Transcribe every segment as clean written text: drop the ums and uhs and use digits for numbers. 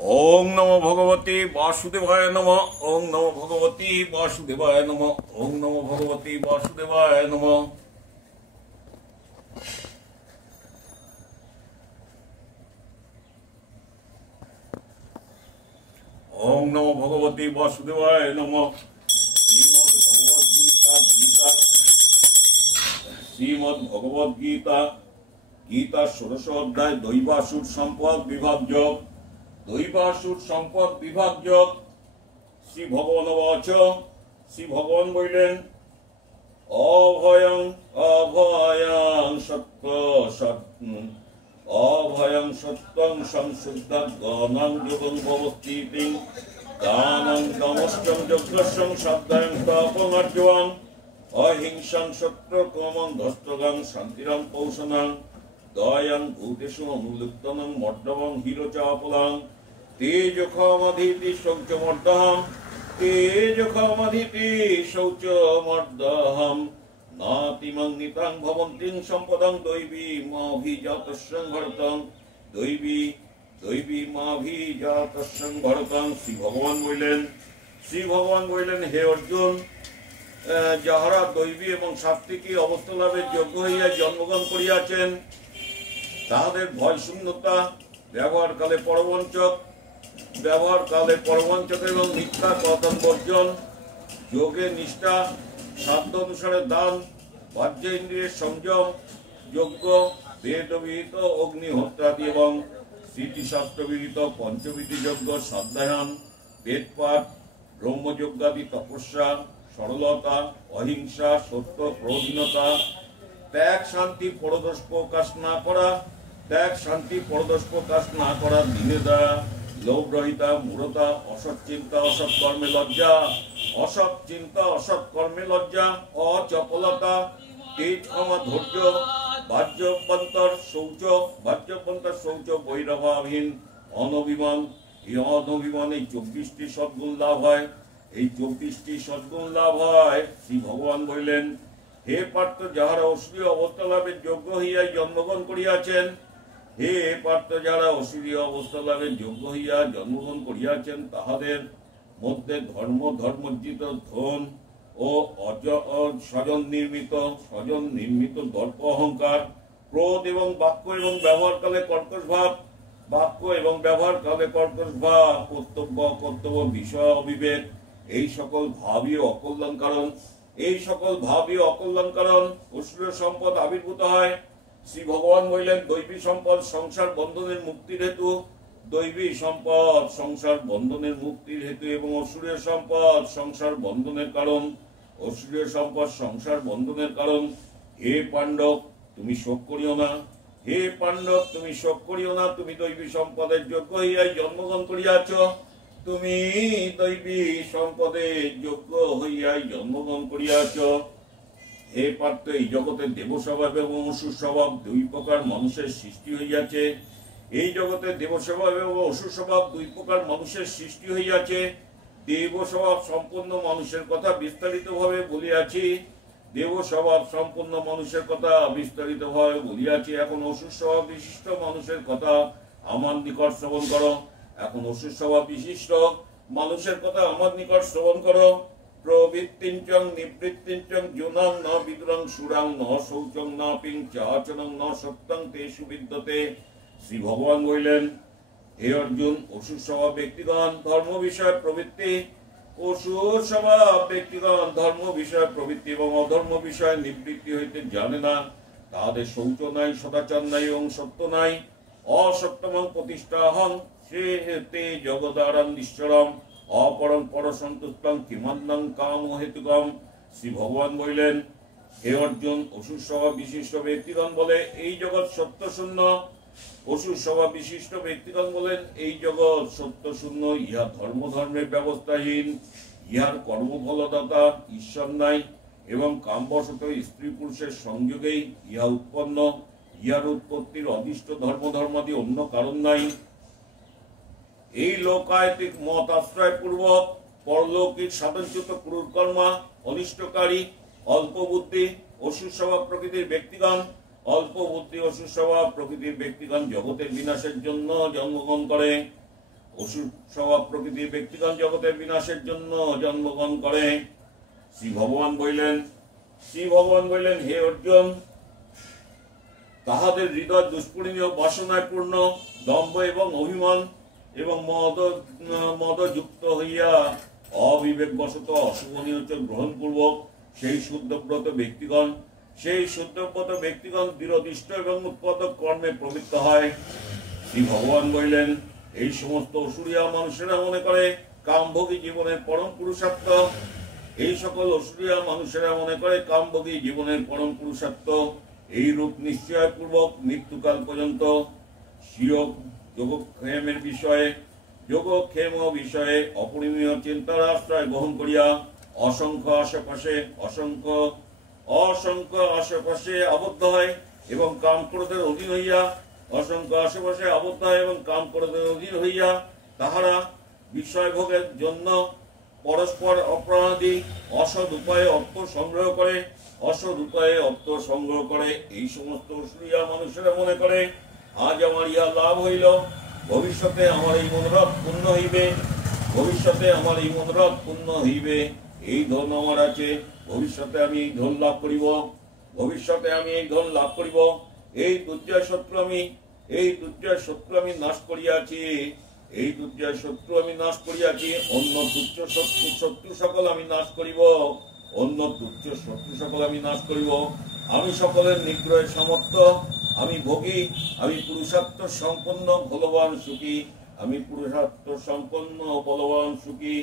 ओं नमो भगवते वासुदेवाय नमः। ओं नमो भगवते वासुदेवाय नमः। ओं नमो भगवते वासुदेवाय नमः। ओं नमो भगवते वासुदेवाय नमः। श्रीमद् भगवद गीता गीता षोडश अध्याय दैवासुर सम्पद विभाग योग। दैवासुर सम्पद विभाग योग। श्री भगवान वाच श्री भगवान বললেন অভয়ং অভয়ং অভয়ং সত্যং সংশুদ্ধ জ্ঞানং যোগং ভবস্থিতিং দানং দমষ্টং যজ্ঞস্যং শ্রদ্ধায়ং তপং অর্জুন অহিংসং সত্য কমং ধস্তগং শান্তিরং পৌষণং দয়ং ভূতেষু অনুলিপ্তনং মর্দবং হিরোচাপলং তেজখমধিতি শৌচমর্দহম তেজখমধিতি শৌচমর্দহম নাতিমং নিতাং ভবন্তিং সম্পদং দৈবীমভিজাতস্যং ভরতং দৈবীমভিজাতস্যং ভরতং। শ্রী ভগবান বললেন হে অর্জুন, যাহারা দৈবী এবং সাত্ত্বিকী অবস্থা লাভের যোগ্য হইয়া জন্মগ্রহণ করিয়াছেন তাহাদের ভয় শূন্যতা, ব্যবহারকালে পরবঞ্চক এবং মিথ্যা কথন বর্জন, যোগে নিষ্ঠা, সাধ্য অনুসারে দান, বাহ্য ইন্দ্রিয়ের সংযম, যজ্ঞ, বেদবিহিত অগ্নিহত্যাদি এবং স্মৃতিশাস্ত্রবিহিত পঞ্চবিধি যজ্ঞ, স্বাধ্যায়ন, বেদপাঠ, ব্রহ্মযজ্ঞাদি তপস্যা, সরলতা, অহিংসা, সত্য, প্রহীনতা, ত্যাগ, শান্তি, পরদোষ প্রকাশ না করা, দিনে দয়া, লোভরহিতা, মূঢ়তা, অসৎ চিন্তা, অসৎ কর্মে লজ্জা, অচপলতা, তেজ, ক্ষমা, ধৈর্য, বাহ্যভ্যন্তর শৌচ, বৈরভাবহীন, অনভিমান। এই 24টি সদ্গুণ লাভ হয়। শ্রী ভগবান বললেন হে পার্থ, যাহারা অসুরীয় অবস্থা লাভের যোগ্য হইয়া জন্মগ্রহণ করিয়াছেন তাহাদের মধ্যে ধর্মোজ্জিত ধন ও স্বজন নির্মিত দর্প অহংকার, ক্রোধ এবং বাক্য এবং ব্যবহারকালে কর্কশ ভাব, কর্তব্য বিষয় অবিবেক, এই সকল ভাবই অকল্যাণ কারণ অসুরীয় সম্পদ আবির্ভূত হয়। শ্রী ভগবান বললেন দৈবী সম্পদ সংসার বন্ধনের মুক্তির হেতু এবং অসুরীয় সম্পদ সংসার বন্ধনের কারণ। হে পাণ্ডব তুমি শোক করিও না, তুমি দৈবী সম্পদের যোগ্য হইয়াই জন্মগ্রহণ করিয়াছ। হে পার্থ, এই জগতে দেব স্বভাব এবং অসুর স্বভাব দুই প্রকার মানুষের সৃষ্টি হইয়াছে। দেব স্বভাব সম্পন্ন মানুষের কথা বিস্তারিত ভাবে বলিয়াছি। এখন অসুর স্বভাব বিশিষ্ট মানুষের কথা আমার নিকট শ্রবণ করো। প্রবৃত্তিঞ্চং নিবৃত্তিঞ্চং যোনাং ন বিদুরং সুরাং ন শৌচং ন পিং চাচনং ন সত্যং তেষু বিদ্যতে। শ্রী ভগবান বললেন হে অর্জুন, অসুর স্বভাব ব্যক্তিগণ ধর্ম বিষয় প্রবৃত্তি এবং অধর্ম বিষয় নিবৃত্তি হইতে জানে না। তাহাদের শৌচ নাই, সদাচার নাই এবং সত্য নাই। অসত্যমং প্রতিষ্ঠাহং সে তে জগদারং নিশ্চরম অপরং পরসন্তুষ্টং কিমান্নং কাম হেতুকম। শ্রী ভগবান বললেন হে অর্জুন, অসুর স্বভাব বিশিষ্ট ব্যক্তিগণ বলে এই জগৎ সত্য শূন্য। ইহা ধর্মের ব্যবস্থাহীন, ইহার কর্মফলদাতা ঈশ্বর নাই এবং কামবশত স্ত্রী পুরুষের সংযোগেই ইহা উৎপন্ন। ইহার উৎপত্তির অদিষ্ট ধর্মাদি অন্য কারণ নাই। এই লোকায়তিক মত আশ্রয় পূর্বক পরলৌকিক সাধনচ্যুত ক্রূর কর্মা, অনিষ্টকারী, অল্প বুদ্ধি, অসুর স্বভাব প্রকৃতির ব্যক্তিগণ জগতের বিনাশের জন্য জন্মগ্রহণ করে। অসুর স্বভাব প্রকৃতির ব্যক্তিগণ জগতের বিনাশের জন্য জন্মগ্রহণ করে। শ্রী ভগবান বললেন হে অর্জুন, তাহাদের হৃদয় দুষ্পূর্ণীয় বাসনায় পূর্ণ, দম্ভ এবং অভিমান এবং মদযুক্ত হইয়া অবিবেকবশত অশুভনীয় গ্রহণপূর্বক সেই শুদ্ধব্রত ব্যক্তিগণ দৃঢ়দৃষ্ট এবং উৎপাদক কর্মে প্রবৃত্ত হয়। শ্রী ভগবান বললেন, এই সমস্ত অসুরিয়া মানুষেরা মনে করে কামভোগী জীবনের পরম পুরুষার্থ। এই সকল অসুরিয়া মানুষেরা মনে করে কামভোগী জীবনের পরম পুরুষার্থ এই রূপ নিশ্চয় পূর্বক মৃত্যুকাল পর্যন্ত স্বীয় যোগক্ষেম বিষয়ে অপরিমেয় চিন্তার আশ্রয় গ্রহণ করিয়া অসংখ্য আশেপাশে আবদ্ধ হয় এবং কাম ক্রোধের অধীন হইয়া তাহারা বিষয় ভোগের জন্য পরস্পর অপরাধী অসৎ উপায়ে অর্থ সংগ্রহ করে। এই সমস্ত অসুরিয়া মানুষেরা মনে করে আজ আমার ইহা লাভ হইল, ভবিষ্যতে আমার এই মনোরথ পূর্ণ হইবে, এই ধন আমার আছে, ভবিষ্যতে আমি এই ধন লাভ করিব, এই দুর্জয় শত্রু আমি নাশ করিয়াছি, অন্য তুচ্ছ শত্রু সকল আমি নাশ করিব, আমি সকলের নিগ্রহের সামর্থ্য, আমি ভোগী, আমি পুরুষার্থ সম্পন্ন বলবান সুখী।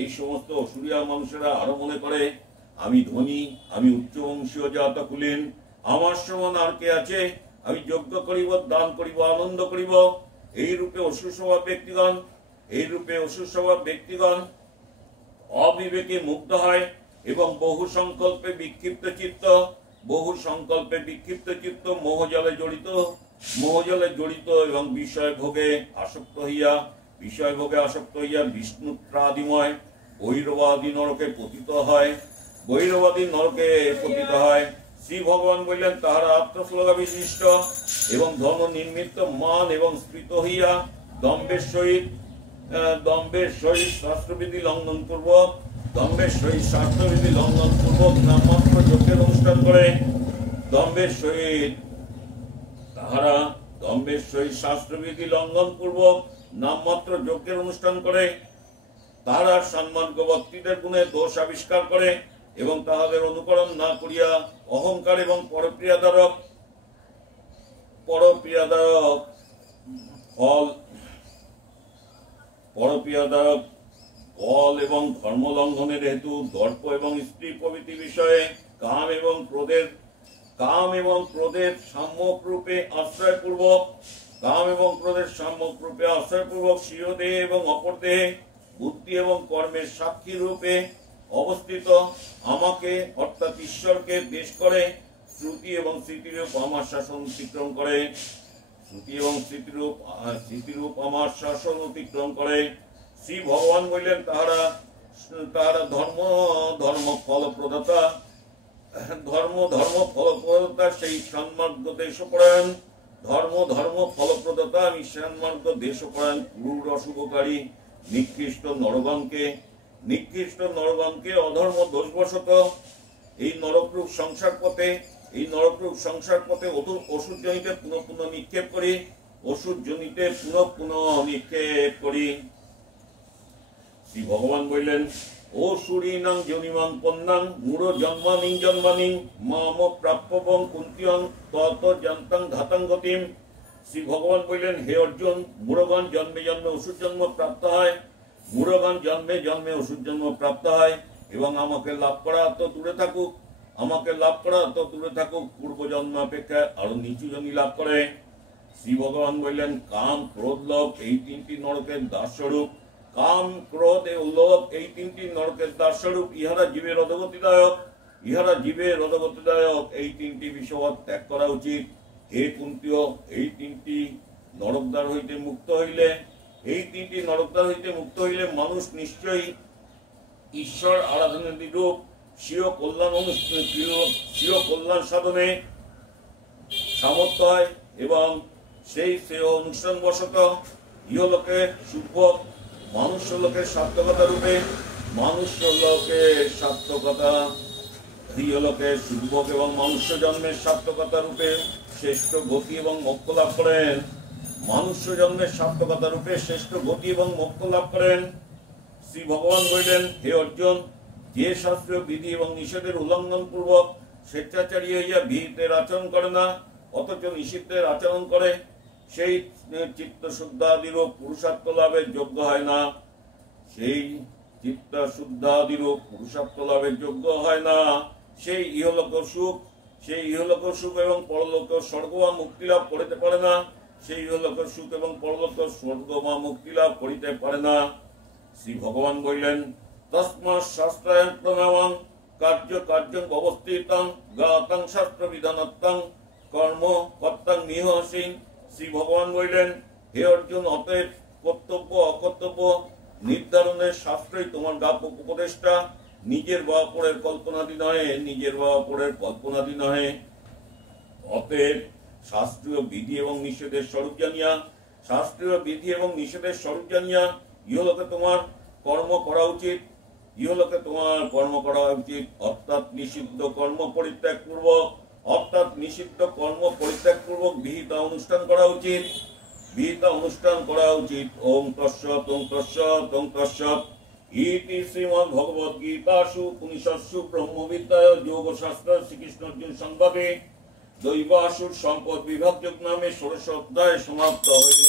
এই সমস্ত অসুরিয়া মানুষেরা আরো মনে করে আমি ধনী, আমি উচ্চবংশীয় জাত কুলীন, আমার সমান আর কে আছে, আমি যজ্ঞ করিব, দান করিব, আনন্দ করিব। এই রূপে অসুর স্বভাব ব্যক্তিগণ অবিবেকে মুগ্ধ হয় এবং বহু সংকল্পে বিক্ষিপ্ত চিত্ত মোহজলে জড়িত এবং বিষয় ভোগে আসক্ত হইয়া বিষ্ণুত্রাদিময় বৈরবাদী নরকে পতিত হয়। শ্রী ভগবান বললেন, তাহারা আত্মশ্লোকা বিশিষ্ট এবং ধর্ম নির্মিত মান এবং স্ফীত হইয়া দম্ভের সহিত শাস্ত্রবিধি লঙ্ঘন পূর্বক নামমাত্র যজ্ঞের অনুষ্ঠান করে। দম্ভের সহিত শাস্ত্রবিধি লঙ্ঘন পূর্বক নামমাত্র যজ্ঞের অনুষ্ঠান করে। তাহারা সম্মানজ্ঞ ব্যক্তিদের গুণে দোষ আবিষ্কার করে এবং তাহাদের অনুকরণ না করিয়া অহংকার এবং পরপ্রিয়াদারক ফল এবং ধর্ম লঙ্ঘনের হেতু দর্প এবং স্ত্রী প্রভৃতি বিষয়ে কাম এবং ক্রোধের সাম্যক আশ্রয়পূর্বক স্বীয় দেহে এবং অপর দেহে বুদ্ধি এবং কর্মের সাক্ষী রূপে অবস্থিত আমাকে অর্থাৎ ঈশ্বরকে বেশ করে শ্রুতি এবং স্মৃতিরূপ আমার শাসন অতিক্রম করে। শ্রী ভগবান বললেন, তাহারা ধর্ম ফলপ্রদাতা সেই সন্মার্গ দেশপরায়ণ আমি সন্মার্গ দেশপরায়ণ ক্রূর অশুভকারী নিকৃষ্ট নরগণকে অধর্ম দোষবশত এই নরকরূপ সংসার পথে অসুর জনিতে পুনঃ নিক্ষেপ করি। শ্রী ভগবান বললেন, ও সুরীনাং জনিমাং পন্নাং মূঢ় জন্মানিং মাম প্রাপ্যবং কুন্তিয়ং তত জান্তাং ধাতাং গতিম। শ্রী ভগবান বললেন, হে অর্জুন, মূঢ়গণ জন্মে অসুর জন্ম প্রাপ্ত হয় এবং আমাকে লাভ করা তো দূরে থাকুক পূর্ব জন্ম অপেক্ষা আরো নিচু জমি লাভ করে। শ্রী ভগবান বললেন, কাম ক্রোধ লোভ এই তিনটি নরকের দাসস্বরূপ ইহারা জীবের অধগতিদায়ক এই তিনটি বিষয় ত্যাগ করা উচিত। হে কুন্তীয়, এই তিনটি নরকদ্বার হইতে মুক্ত হইলে মানুষ নিশ্চয়ই ঈশ্বর আরাধনের রূপ স্বীয় কল্যাণ সাধনে সামর্থ্য হয় এবং সেই অনুষ্ঠান বশত ইহলোকে সুখ, মানুষ্যলোকে সার্থকতা রূপে, মানুষ্যলোকে সার্থকতা, ইহলোকে সুখভোগ এবং মনুষ্য জন্মের সার্থকতা রূপে শ্রেষ্ঠ গতি এবং মোক্ষ লাভ করেন। মনুষ্য জন্মের সার্থকতা রূপে শ্রেষ্ঠ গতি এবং মোক্ষ লাভ করেন। শ্রী ভগবান বললেন, হে অর্জুন, যে শাস্ত্রীয় বিধি এবং নিষেধের উল্লঙ্ঘন পূর্বক স্বেচ্ছাচারী হইয়া বিহিতের আচরণ করে না, অথচ নিষিদ্ধের আচরণ করে, সেই চিত্ত শুদ্ধাদিরূপ পুরুষার্থ লাভের যোগ্য হয় না। সেই চিত্ত শুদ্ধাদিরূপ পুরুষার্থ লাভের যোগ্য হয় না। সেই ইহলোক সুখ এবং পরলোক স্বর্গ বা মুক্তি লাভ করিতে পারে না। সেই ইহলোক সুখ এবং পরলোক স্বর্গ বা মুক্তি লাভ করিতে পারে না। শ্রী ভগবান বললেন, তস্মাৎ শাস্ত্রায়ং প্রণামং কার্য কার্যং অবস্থিতং গাতং শাস্ত্র বিধানত্বং কর্ম কর্তাং নিহসিং। শ্রী ভগবান বললেন, হে অর্জুন, অতএব কর্তব্য অকর্তব্য নির্ধারণের শাস্ত্রই তোমার ব্যাপক উপদেষ্টা, নিজের বা অপরের কল্পনাদি নহে। অতএব শাস্ত্রীয় বিধি এবং নিষেধের স্বরূপ জানিয়া ইহলোকে তোমার কর্ম করা উচিত। অর্থাৎ নিষিদ্ধ কর্ম পরিত্যাগ পূর্বক বিহিতা অনুষ্ঠান করা উচিত। ওম তৎসৎ ওম তৎসৎ ওম তৎসৎ। ইতি শ্রীমদ্ ভগবদ গীতাসু উপনিষৎসু ব্রহ্মবিদ্যায় যোগশাস্ত্র শ্রীকৃষ্ণ অর্জুন সংবাদে দৈবাসুর সম্পদ বিভাগ যোগ নামে ষোড়শ অধ্যায় সমাপ্ত হইল।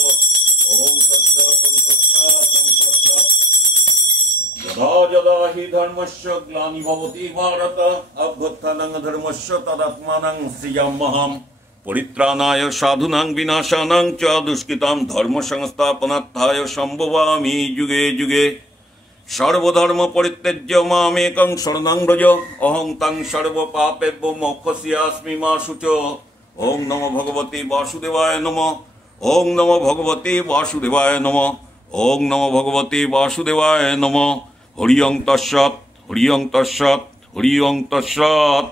ওম তৎসৎ ওম তৎসৎ ওম তৎসৎ। যদা যদা হি ধর্মস্য গ্লানি ভবতি ভারত অভ্যুত্থানং ধর্মস্য তদাত্মানং সৃজাম্যহম পরিত্রাণায় সাধুনাং বিনাশানাং চ দুষ্কৃতাং ধর্ম সংস্থাপনার্থায় সম্ভবামি যুগে যুগে। সর্বধর্ম পরিত্যজ্য মামেকং শরণং ব্রজ অহং তং সর্বপাপেভ্য মোক্ষয়িষ্যামি মা শুচো। ওং নমো ভগবতে বাসুদেবায় নমঃ। ওং নমো ভগবতে বাসুদেবায় নমঃ। ওং নমো ভগবতে বাসুদেবায় নমঃ। হরি ওং তৎসৎ, হরি ওং তৎসৎ, হরি ওং তৎসৎ।